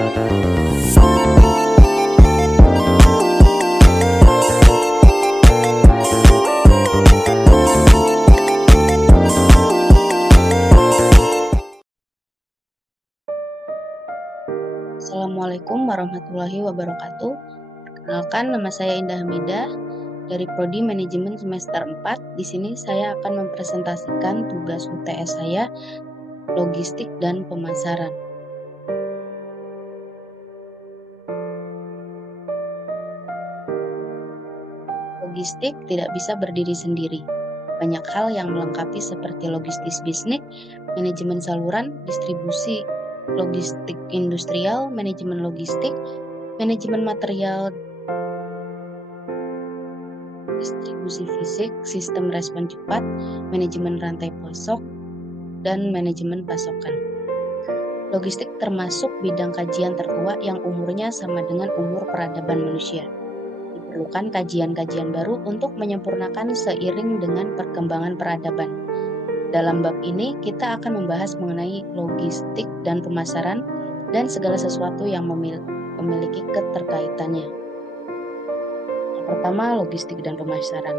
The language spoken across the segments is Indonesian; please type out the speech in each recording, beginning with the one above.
Assalamualaikum warahmatullahi wabarakatuh. Perkenalkan, nama saya Indah Hamidah dari Prodi Manajemen semester 4. Di sini saya akan mempresentasikan tugas UTS saya, logistik dan pemasaran. Logistik tidak bisa berdiri sendiri. Banyak hal yang melengkapi seperti logistik bisnis, manajemen saluran, distribusi, logistik industrial, manajemen logistik, manajemen material, distribusi fisik, sistem respon cepat, manajemen rantai pasok, dan manajemen pasokan. Logistik termasuk bidang kajian tertua yang umurnya sama dengan umur peradaban manusia. Diperlukan kajian-kajian baru untuk menyempurnakan seiring dengan perkembangan peradaban. Dalam bab ini, kita akan membahas mengenai logistik dan pemasaran dan segala sesuatu yang memiliki keterkaitannya. Yang pertama, logistik dan pemasaran.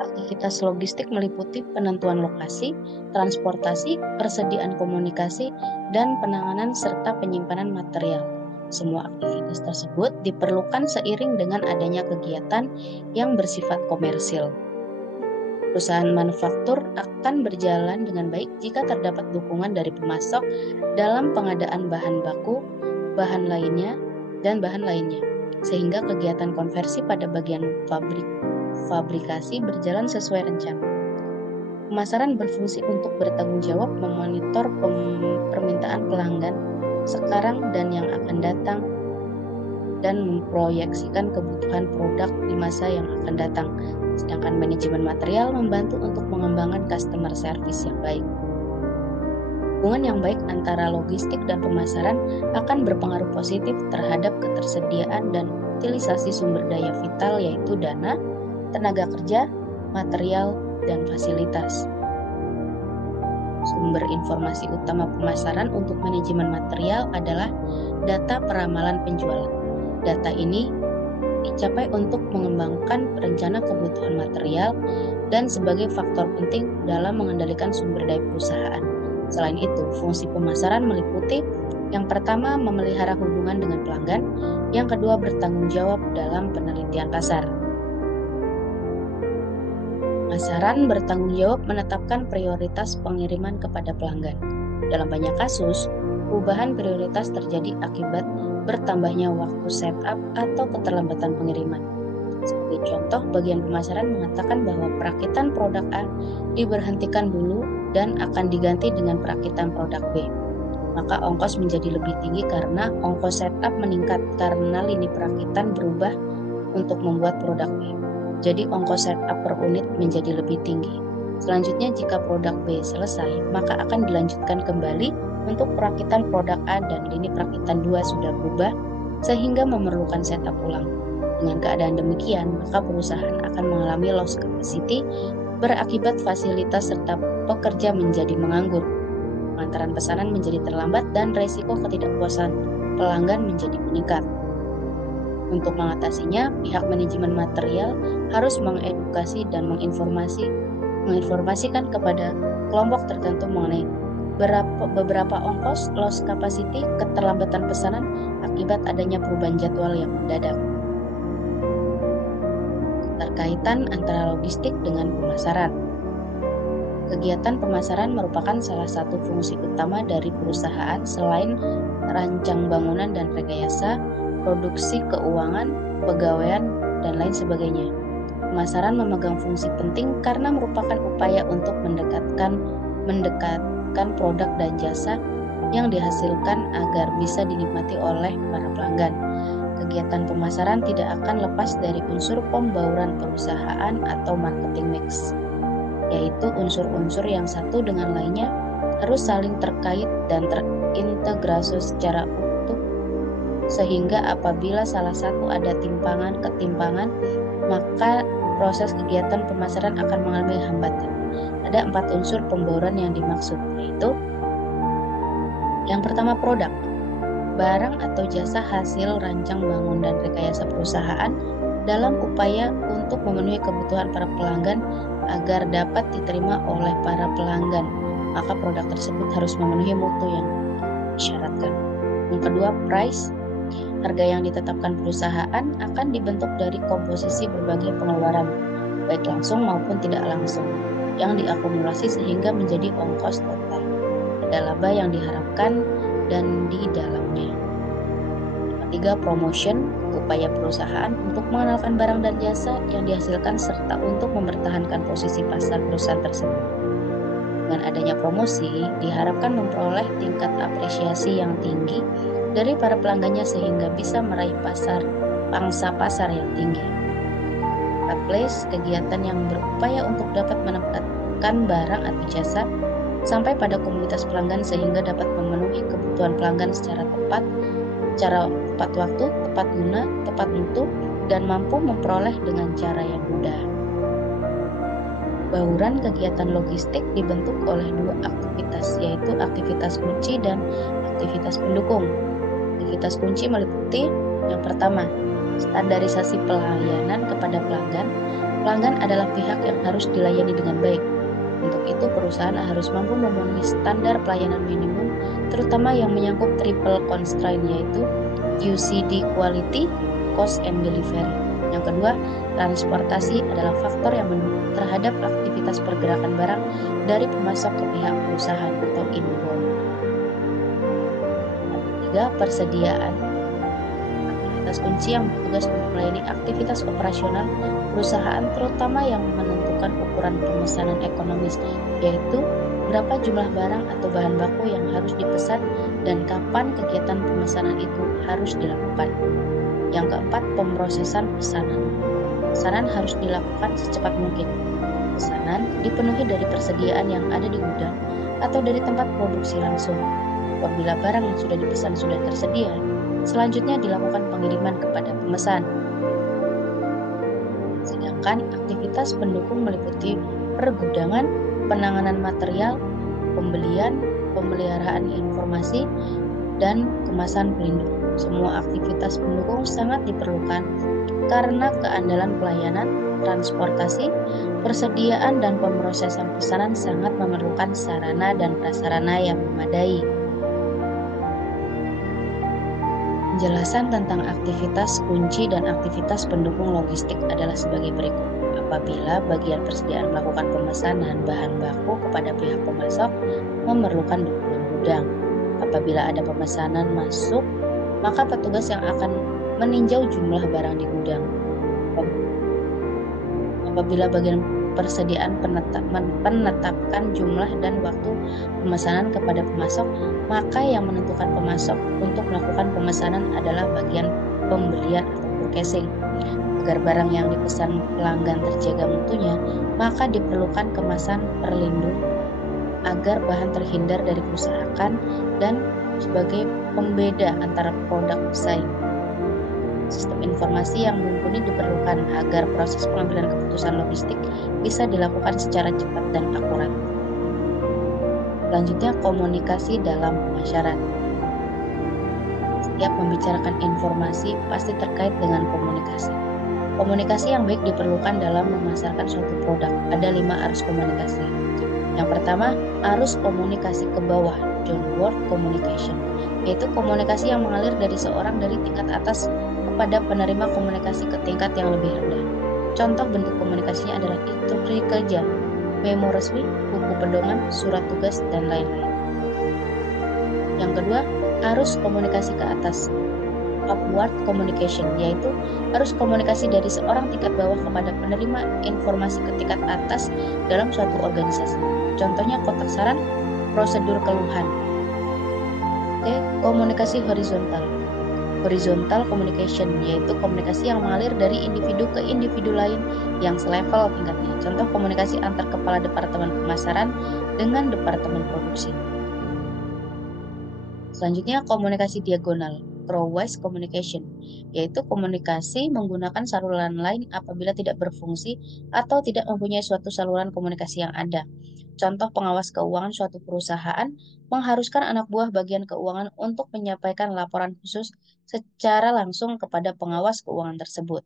Aktivitas logistik meliputi penentuan lokasi, transportasi, persediaan komunikasi, dan penanganan serta penyimpanan material. Semua aktivitas tersebut diperlukan seiring dengan adanya kegiatan yang bersifat komersil. Perusahaan manufaktur akan berjalan dengan baik jika terdapat dukungan dari pemasok dalam pengadaan bahan baku, bahan lainnya, dan bahan lainnya, sehingga kegiatan konversi pada bagian fabrikasi berjalan sesuai rencana. Pemasaran berfungsi untuk bertanggung jawab memonitor permintaan pelanggan sekarang dan yang akan datang dan memproyeksikan kebutuhan produk di masa yang akan datang. Sedangkan manajemen material membantu untuk mengembangkan customer service yang baik. Hubungan yang baik antara logistik dan pemasaran akan berpengaruh positif terhadap ketersediaan dan utilisasi sumber daya vital yaitu dana, tenaga kerja, material, dan fasilitas. Sumber informasi utama pemasaran untuk manajemen material adalah data peramalan penjualan. Data ini dicapai untuk mengembangkan rencana kebutuhan material dan sebagai faktor penting dalam mengendalikan sumber daya perusahaan. Selain itu, fungsi pemasaran meliputi yang pertama, memelihara hubungan dengan pelanggan, yang kedua, bertanggung jawab dalam penelitian pasar. Pemasaran bertanggung jawab menetapkan prioritas pengiriman kepada pelanggan. Dalam banyak kasus, perubahan prioritas terjadi akibat bertambahnya waktu setup atau keterlambatan pengiriman. Sebagai contoh, bagian pemasaran mengatakan bahwa perakitan produk A diberhentikan dulu dan akan diganti dengan perakitan produk B. Maka ongkos menjadi lebih tinggi karena ongkos setup meningkat karena lini perakitan berubah untuk membuat produk B. Jadi ongkos setup per unit menjadi lebih tinggi. Selanjutnya, jika produk B selesai, maka akan dilanjutkan kembali untuk perakitan produk A dan lini perakitan 2 sudah berubah sehingga memerlukan setup ulang. Dengan keadaan demikian, maka perusahaan akan mengalami loss capacity berakibat fasilitas serta pekerja menjadi menganggur. Pengantaran pesanan menjadi terlambat dan resiko ketidakpuasan pelanggan menjadi meningkat. Untuk mengatasinya, pihak manajemen material harus mengedukasi dan menginformasikan kepada kelompok tertentu mengenai beberapa ongkos, loss capacity, keterlambatan pesanan akibat adanya perubahan jadwal yang mendadak. Keterkaitan antara logistik dengan pemasaran. Kegiatan pemasaran merupakan salah satu fungsi utama dari perusahaan selain rancang bangunan dan rekayasa, produksi keuangan, pegawaian, dan lain sebagainya. Pemasaran memegang fungsi penting karena merupakan upaya untuk mendekatkan produk dan jasa yang dihasilkan agar bisa dinikmati oleh para pelanggan. Kegiatan pemasaran tidak akan lepas dari unsur pembauran perusahaan atau marketing mix, yaitu unsur-unsur yang satu dengan lainnya harus saling terkait dan terintegrasi secara utuh, sehingga apabila salah satu ada ketimpangan, maka proses kegiatan pemasaran akan mengalami hambatan. Ada 4 unsur pembauran yang dimaksud, yaitu yang pertama produk. barang atau jasa hasil rancang bangun dan rekayasa perusahaan dalam upaya untuk memenuhi kebutuhan para pelanggan agar dapat diterima oleh para pelanggan, maka produk tersebut harus memenuhi mutu yang disyaratkan. Yang kedua, price. Harga yang ditetapkan perusahaan akan dibentuk dari komposisi berbagai pengeluaran, baik langsung maupun tidak langsung, yang diakumulasi sehingga menjadi ongkos total. Ada laba yang diharapkan dan di dalamnya. Ketiga, promotion, upaya perusahaan untuk mengenalkan barang dan jasa yang dihasilkan serta untuk mempertahankan posisi pasar perusahaan tersebut. Dengan adanya promosi, diharapkan memperoleh tingkat apresiasi yang tinggi dari para pelanggannya sehingga bisa meraih pangsa pasar yang tinggi. Marketplace, kegiatan yang berupaya untuk dapat menempatkan barang atau jasa sampai pada komunitas pelanggan sehingga dapat memenuhi kebutuhan pelanggan secara tepat waktu, tepat guna, tepat mutu, dan mampu memperoleh dengan cara yang mudah. Bauran kegiatan logistik dibentuk oleh dua aktivitas, yaitu aktivitas kunci dan aktivitas pendukung. Aktivitas kunci meliputi yang pertama, standarisasi pelayanan kepada pelanggan. Pelanggan adalah pihak yang harus dilayani dengan baik. Untuk itu, perusahaan harus mampu memenuhi standar pelayanan minimum, terutama yang menyangkut triple constraint, yaitu UCD quality, cost, and delivery. Yang kedua, transportasi adalah faktor yang mendukung terhadap aktivitas pergerakan barang dari pemasok ke pihak perusahaan atau inbound. Yang ketiga, persediaan. Aktivitas kunci yang bertugas untuk melayani aktivitas operasional perusahaan terutama yang menentukan ukuran pemesanan ekonomis, yaitu berapa jumlah barang atau bahan baku yang harus dipesan dan kapan kegiatan pemesanan itu harus dilakukan. Yang keempat, pemrosesan pesanan. Pesanan harus dilakukan secepat mungkin. Pesanan dipenuhi dari persediaan yang ada di gudang atau dari tempat produksi langsung. Apabila barang yang sudah dipesan sudah tersedia, selanjutnya dilakukan pengiriman kepada pemesan. Sedangkan aktivitas pendukung meliputi pergudangan, penanganan material, pembelian, pemeliharaan informasi, dan kemasan pelindung. Semua aktivitas pendukung sangat diperlukan karena keandalan pelayanan, transportasi, persediaan, dan pemrosesan pesanan sangat memerlukan sarana dan prasarana yang memadai. Penjelasan tentang aktivitas kunci dan aktivitas pendukung logistik adalah sebagai berikut. Apabila bagian persediaan melakukan pemesanan bahan baku kepada pihak pemasok memerlukan dukungan gudang. Apabila ada pemesanan masuk, maka petugas yang akan meninjau jumlah barang di gudang. Apabila bagian persediaan menetapkan jumlah dan waktu pemesanan kepada pemasok, maka yang menentukan pemasok untuk melakukan pemesanan adalah bagian pembelian atau purchasing. Agar barang yang dipesan pelanggan terjaga mutunya, maka diperlukan kemasan perlindung agar bahan terhindar dari kerusakan dan sebagai pembeda antara produk pesaing. Sistem informasi yang mumpuni diperlukan agar proses pengambilan keputusan logistik bisa dilakukan secara cepat dan akurat. Selanjutnya, komunikasi dalam pemasaran. Setiap membicarakan informasi pasti terkait dengan komunikasi. Komunikasi yang baik diperlukan dalam memasarkan suatu produk. Ada 5 arus komunikasi. Yang pertama, arus komunikasi ke bawah, downward communication, yaitu komunikasi yang mengalir dari seorang dari tingkat atas kepada penerima komunikasi ke tingkat yang lebih rendah. Contoh bentuk komunikasinya adalah instruksi kerja, memo resmi, buku pedoman, surat tugas, dan lain-lain. Yang kedua, arus komunikasi ke atas, upward communication, yaitu arus komunikasi dari seorang tingkat bawah kepada penerima informasi ke tingkat atas dalam suatu organisasi. Contohnya kotak saran, prosedur keluhan. Oke, komunikasi horizontal. Horizontal communication, yaitu komunikasi yang mengalir dari individu ke individu lain yang selevel tingkatnya. Contoh komunikasi antar kepala departemen pemasaran dengan departemen produksi. Selanjutnya, komunikasi diagonal. microwise communication, yaitu komunikasi menggunakan saluran lain apabila tidak berfungsi atau tidak mempunyai suatu saluran komunikasi yang ada. Contoh pengawas keuangan suatu perusahaan mengharuskan anak buah bagian keuangan untuk menyampaikan laporan khusus secara langsung kepada pengawas keuangan tersebut.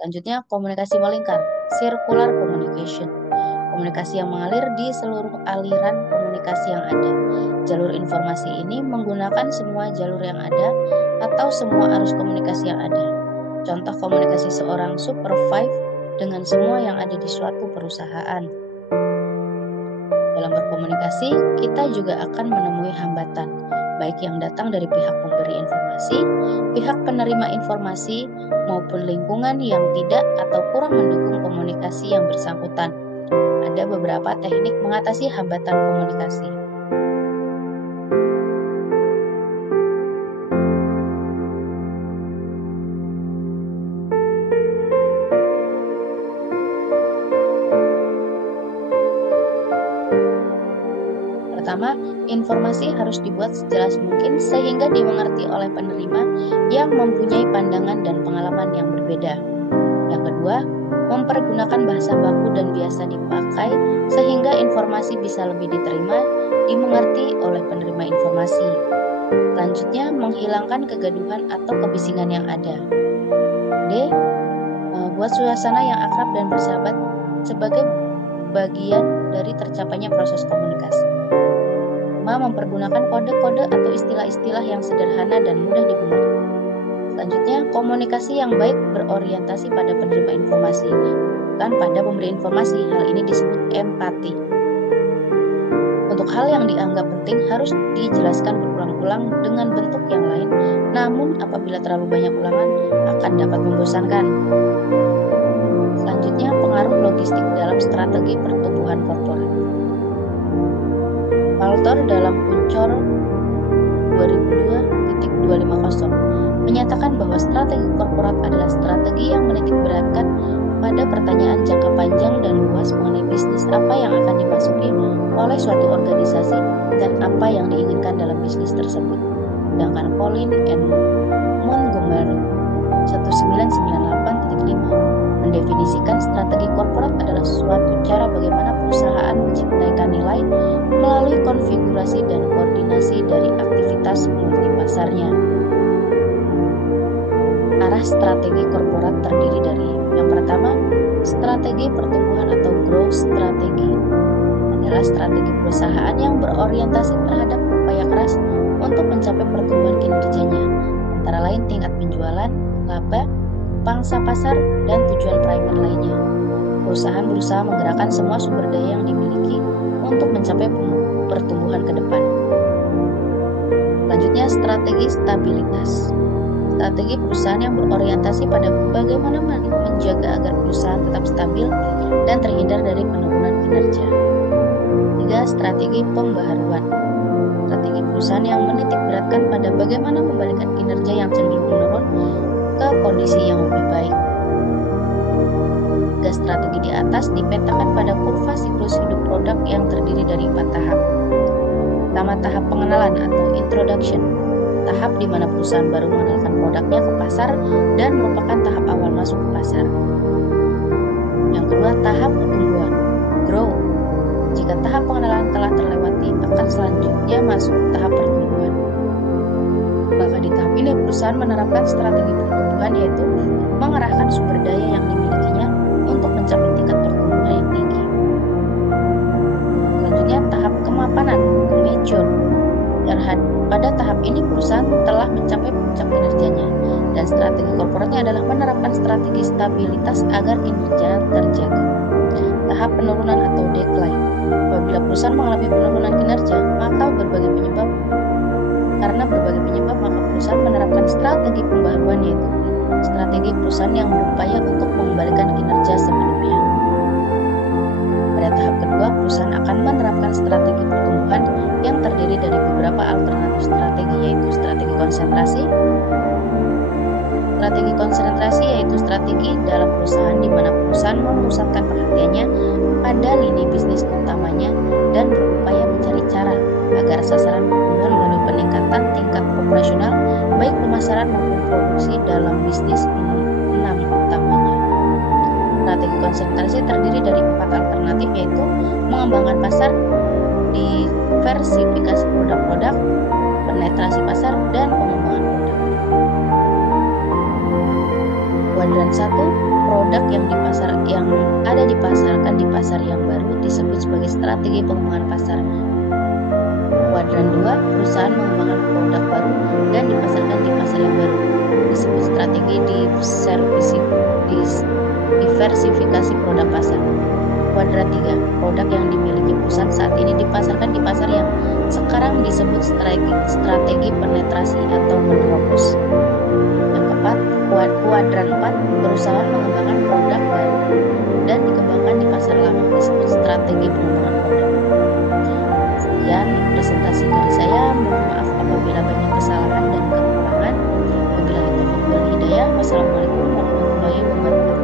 Selanjutnya, komunikasi melingkar, circular communication. Komunikasi yang mengalir di seluruh aliran komunikasi yang ada. Jalur informasi ini menggunakan semua jalur yang ada atau semua arus komunikasi yang ada. Contoh komunikasi seorang supervisor dengan semua yang ada di suatu perusahaan. Dalam berkomunikasi, kita juga akan menemui hambatan, baik yang datang dari pihak pemberi informasi, pihak penerima informasi, maupun lingkungan yang tidak atau kurang mendukung komunikasi yang bersangkutan. Ada beberapa teknik mengatasi hambatan komunikasi. Pertama, informasi harus dibuat sejelas mungkin sehingga dimengerti oleh penerima yang mempunyai pandangan dan pengalaman yang berbeda. Yang kedua, mempergunakan bahasa baku dan biasa dipakai sehingga informasi bisa lebih diterima, dimengerti oleh penerima informasi. Selanjutnya, menghilangkan kegaduhan atau kebisingan yang ada. D. Buat suasana yang akrab dan bersahabat sebagai bagian dari tercapainya proses komunikasi. Mempergunakan kode-kode atau istilah-istilah yang sederhana dan mudah dimengerti. Selanjutnya, komunikasi yang baik berorientasi pada penerima informasi, bukan pada pemberi informasi. Hal ini disebut empati. Untuk hal yang dianggap penting harus dijelaskan berulang-ulang dengan bentuk yang lain, namun apabila terlalu banyak ulangan akan dapat membosankan. Selanjutnya, pengaruh logistik dalam strategi pertumbuhan korporat. Walter dalam Kuncor 2002.250 menyatakan bahwa strategi korporat adalah strategi yang menitikberatkan pada pertanyaan jangka panjang dan luas mengenai bisnis apa yang akan dimasuki oleh suatu organisasi dan apa yang diinginkan dalam bisnis tersebut. Sedangkan Collin and Montgomery 1998.5 mendefinisikan strategi korporat adalah suatu cara bagaimana perusahaan menciptakan nilai melalui konfigurasi dan koordinasi dari aktivitas multipasarnya. Arah strategi korporat terdiri dari yang pertama, strategi pertumbuhan atau growth strategi adalah strategi perusahaan yang berorientasi terhadap upaya keras untuk mencapai pertumbuhan kinerjanya, antara lain tingkat penjualan, laba, pangsa pasar, dan tujuan primer lainnya. Perusahaan berusaha menggerakkan semua sumber daya yang dimiliki untuk mencapai pertumbuhan ke depan. Selanjutnya, strategi stabilitas. Strategi perusahaan yang berorientasi pada bagaimana menjaga agar perusahaan tetap stabil dan terhindar dari penurunan kinerja. 3. Strategi pembaharuan. Strategi perusahaan yang menitikberatkan pada bagaimana membalikan kinerja yang cenderung menurun ke kondisi yang lebih baik. 3 strategi di atas dipetakan pada kurva siklus hidup produk yang terdiri dari 4 tahap. Pertama, tahap pengenalan atau introduction. Tahap di mana perusahaan baru mengenalkan produknya ke pasar dan merupakan tahap awal masuk ke pasar. Yang kedua, tahap pertumbuhan, grow. Jika tahap pengenalan telah terlewati, akan selanjutnya masuk tahap pertumbuhan. Maka di tahap ini perusahaan menerapkan strategi pertumbuhan, yaitu mengerahkan sumber daya yang dimilikinya untuk mencapai tingkat pertumbuhan yang tinggi. Selanjutnya, tahap kemapanan, mature. Pada tahap ini perusahaan telah mencapai puncak kinerjanya, dan strategi korporatnya adalah menerapkan strategi stabilitas agar kinerja terjaga. Tahap penurunan atau decline. Apabila perusahaan mengalami penurunan kinerja, maka karena berbagai penyebab maka perusahaan menerapkan strategi pembaharuan, yaitu strategi perusahaan yang berupaya untuk mengembalikan kinerja sebelumnya. Pada tahap kedua, perusahaan akan menerapkan strategi pertumbuhan yang terdiri dari beberapa alternatif strategi, yaitu strategi konsentrasi. Strategi konsentrasi yaitu strategi dalam perusahaan di mana perusahaan memusatkan perhatiannya pada lini bisnis utamanya dan berupaya mencari cara agar sasaran pertumbuhan melalui peningkatan tingkat operasional baik pemasaran maupun produksi dalam bisnis 6 utamanya. Strategi konsentrasi terdiri dari 4 alternatif, yaitu mengembangkan pasar, diversifikasi produk-produk, penetrasi pasar, dan pengembangan produk. Kuadran 1, produk yang ada dipasarkan di pasar yang baru disebut sebagai strategi pengembangan pasar. Kuadran 2, perusahaan mengembangkan produk baru dan dipasarkan di pasar yang baru disebut strategi diversifikasi produk pasar. Kuadran 3, produk yang dimiliki perusahaan saat ini dipasarkan di pasar yang sekarang disebut strategi penetrasi atau menerobos. Yang keempat, kuadran 4, perusahaan mengembangkan produk baru dan dikembangkan di pasar lama disebut strategi pengembangan produk. Sekian presentasi dari saya. Mohon maaf apabila banyak kesalahan dan kekurangan. Wabillahi taufiq wal hidayah. Wassalamualaikum warahmatullahi wabarakatuh.